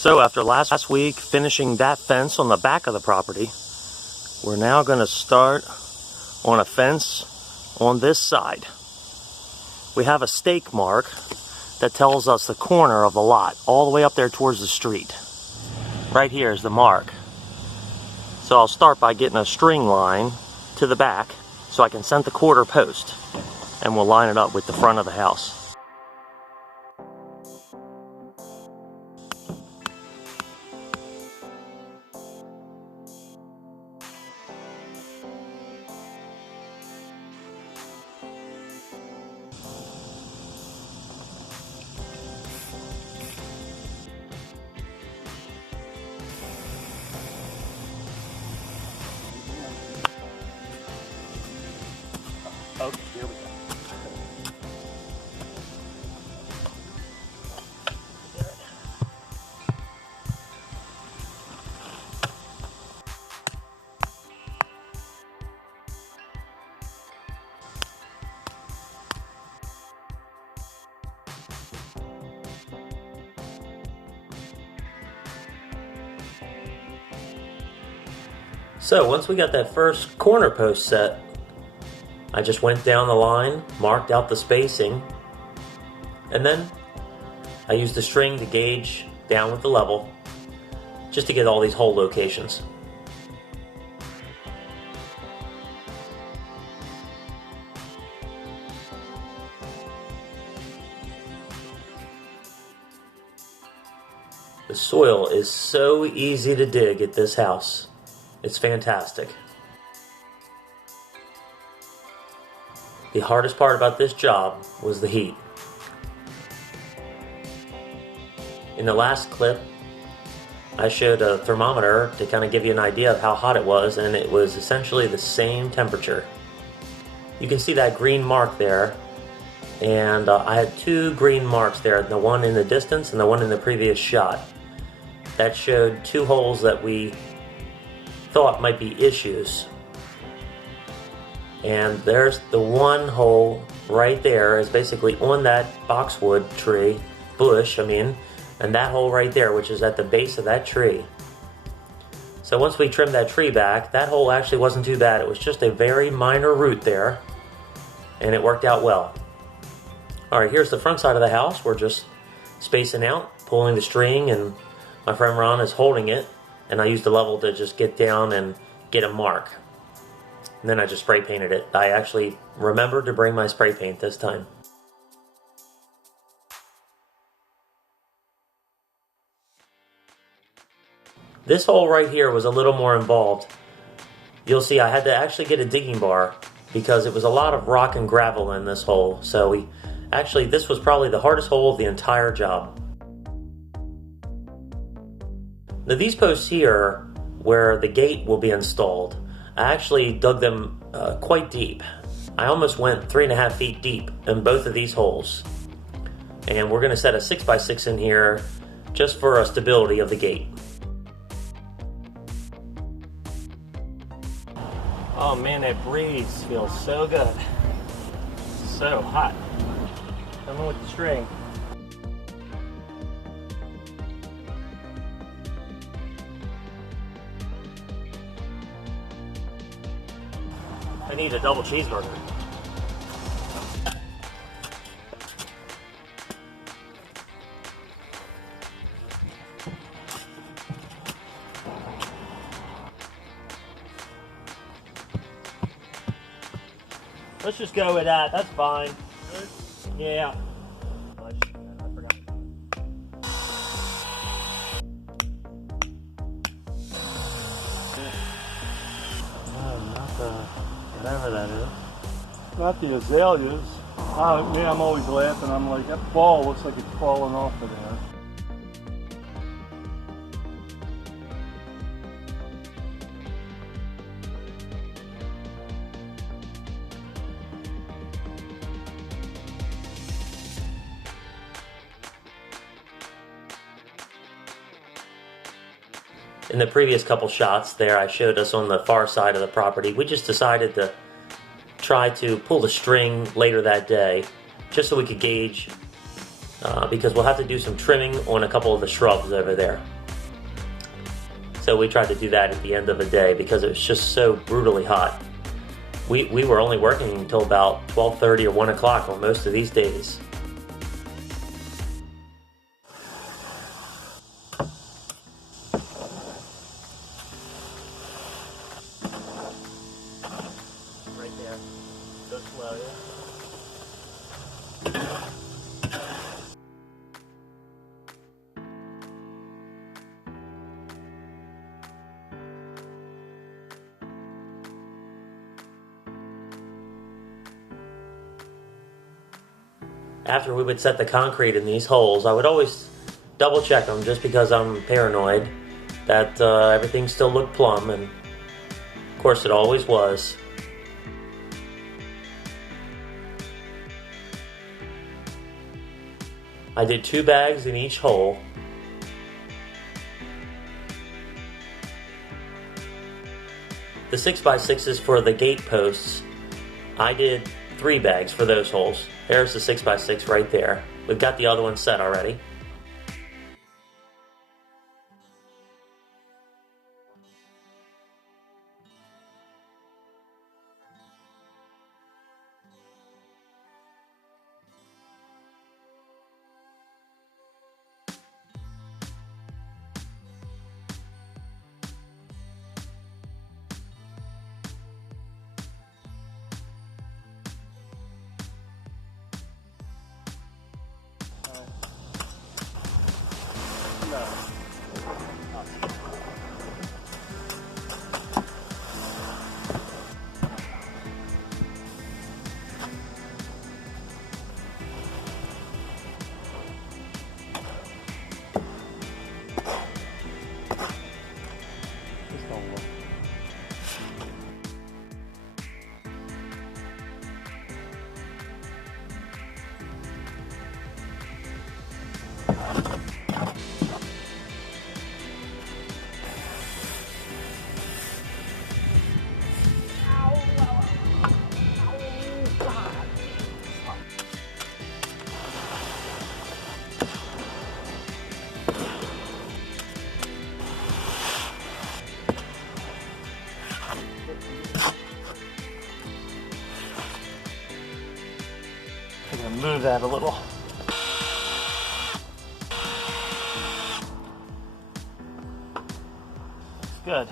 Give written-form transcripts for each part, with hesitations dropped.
So after last week finishing that fence on the back of the property, we're now going to start on a fence on this side. We have a stake mark that tells us the corner of the lot, all the way up there towards the street. Right here is the mark. So I'll start by getting a string line to the back so I can center the quarter post, and we'll line it up with the front of the house. Okay, here we go. So once we got that first corner post set, I just went down the line, marked out the spacing, and then I used the string to gauge down with the level, just to get all these hole locations. The soil is so easy to dig at this house. It's fantastic. The hardest part about this job was the heat. In the last clip, I showed a thermometer to kind of give you an idea of how hot it was, and it was essentially the same temperature. You can see that green mark there, and I had two green marks there, the one in the distance and the one in the previous shot. That showed two holes that we thought might be issues. And there's the one hole right there, is basically on that boxwood tree, bush, and that hole right there, which is at the base of that tree. So once we trimmed that tree back, that hole actually wasn't too bad. It was just a very minor root there, and it worked out well. Alright, here's the front side of the house. We're just spacing out, pulling the string, and my friend Ron is holding it, and I used the level to just get down and get a mark. And then I just spray painted it. I actually remembered to bring my spray paint this time. This hole right here was a little more involved. You'll see I had to actually get a digging bar because it was a lot of rock and gravel in this hole. So this was probably the hardest hole of the entire job. Now these posts here, where the gate will be installed, I actually dug them quite deep. I almost went 3.5 feet deep in both of these holes. And we're going to set a 6x6 in here just for stability of the gate. Oh man, that breeze feels so good. So hot. Coming with the string. I need a double cheeseburger. Let's just go with that. That's fine. Good? Yeah. I forgot. Whatever that is. Not the azaleas. Me, I'm always laughing. I'm like, that ball looks like it's falling off of there. In the previous couple shots there, I showed us on the far side of the property. We just decided to try to pull the string later that day, just so we could gauge because we'll have to do some trimming on a couple of the shrubs over there. So we tried to do that at the end of the day because it was just so brutally hot. We were only working until about 12:30 or 1 o'clock on most of these days. Right there. Go slow, yeah. After we would set the concrete in these holes, I would always double check them just because I'm paranoid that everything still looked plumb, and of course it always was. I did 2 bags in each hole. The 6x6s for the gate posts, I did 3 bags for those holes. There's the 6x6 right there. We've got the other one set already. No. Just don't look. I'm gonna move that a little. Good.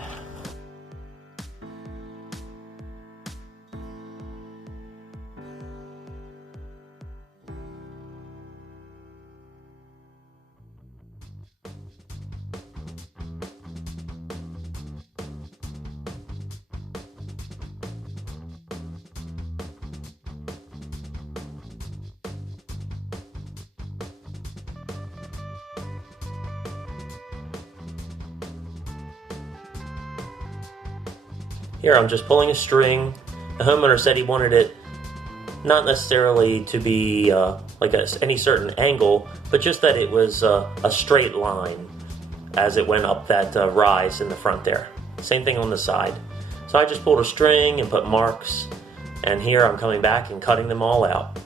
Here I'm just pulling a string. The homeowner said he wanted it not necessarily to be like any certain angle, but just that it was a straight line as it went up that rise in the front there. Same thing on the side. So I just pulled a string and put marks, and here I'm coming back and cutting them all out.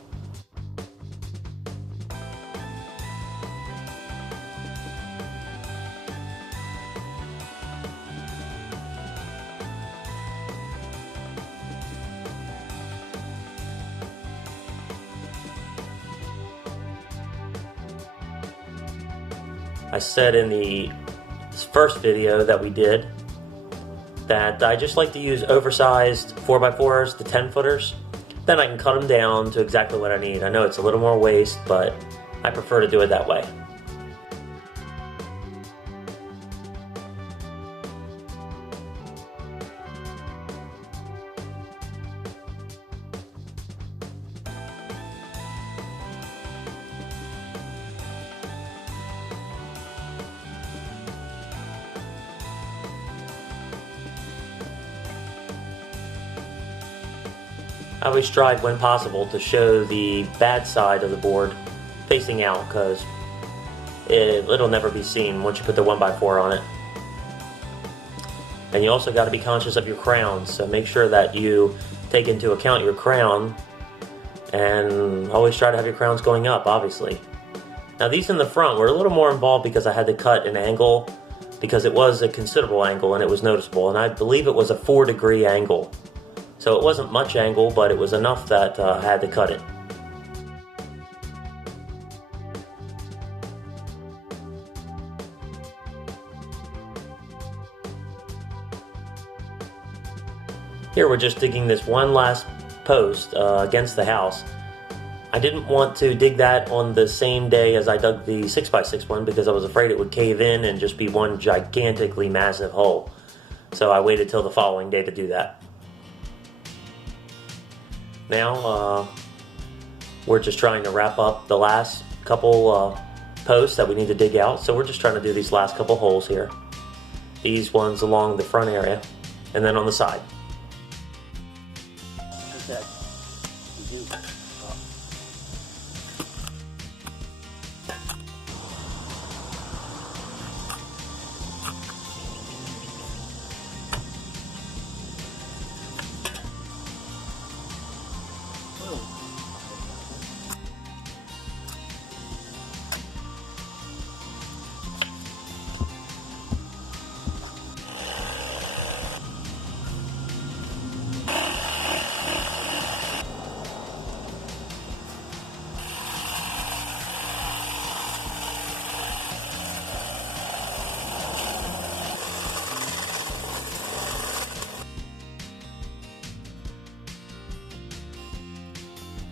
I said in the first video that we did that I just like to use oversized 4x4s, the 10-footers. Then I can cut them down to exactly what I need. I know it's a little more waste, but I prefer to do it that way. I always strive when possible to show the bad side of the board facing out, because it'll never be seen once you put the 1x4 on it. And you also got to be conscious of your crowns, so make sure that you take into account your crown, and always try to have your crowns going up, obviously. Now these in the front were a little more involved because I had to cut an angle, because it was a considerable angle and it was noticeable, and I believe it was a 4-degree angle. So it wasn't much angle, but it was enough that I had to cut it. Here we're just digging this one last post against the house. I didn't want to dig that on the same day as I dug the 6x6 one because I was afraid it would cave in and just be one gigantically massive hole. So I waited till the following day to do that. Now we're just trying to wrap up the last couple posts that we need to dig out. So we're just trying to do these last couple holes here. These ones along the front area and then on the side. Okay. You do.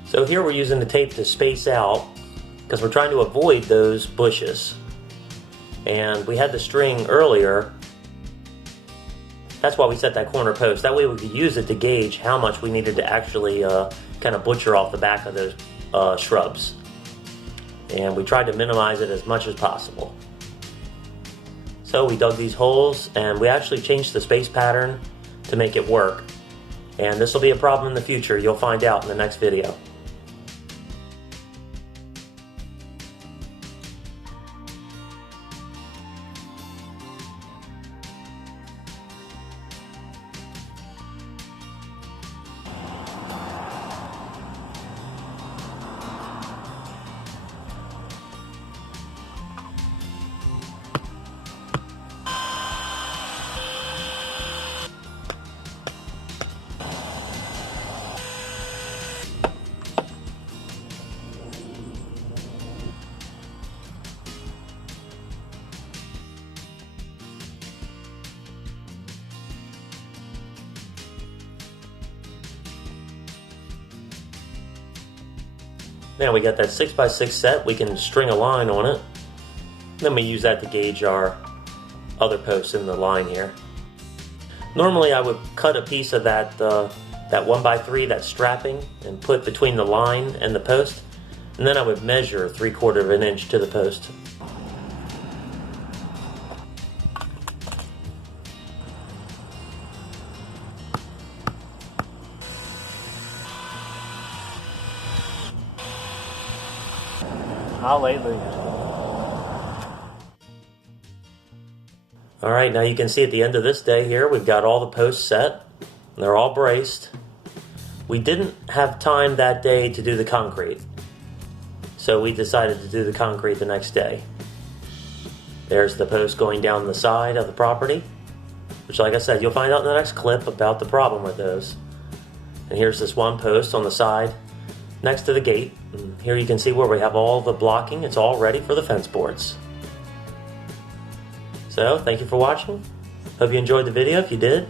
So here we're using the tape to space out because we're trying to avoid those bushes. And we had the string earlier. That's why we set that corner post. That way we could use it to gauge how much we needed to actually kind of butcher off the back of those shrubs. And we tried to minimize it as much as possible. So we dug these holes and we actually changed the space pattern to make it work. And this will be a problem in the future. You'll find out in the next video. Now we got that 6x6 set, we can string a line on it. Then we use that to gauge our other posts in the line here. Normally I would cut a piece of that 1x3, that strapping, and put between the line and the post. And then I would measure 3/4 of an inch to the post. How lately? Alright, now you can see at the end of this day here, we've got all the posts set. They're all braced. We didn't have time that day to do the concrete, so we decided to do the concrete the next day. There's the post going down the side of the property, which, like I said, you'll find out in the next clip about the problem with those. And here's this one post on the side next to the gate. And here you can see where we have all the blocking. It's all ready for the fence boards. So, thank you for watching. Hope you enjoyed the video. If you did,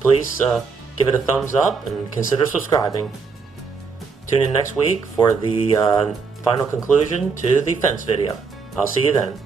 please give it a thumbs up and consider subscribing. Tune in next week for the final conclusion to the fence video. I'll see you then.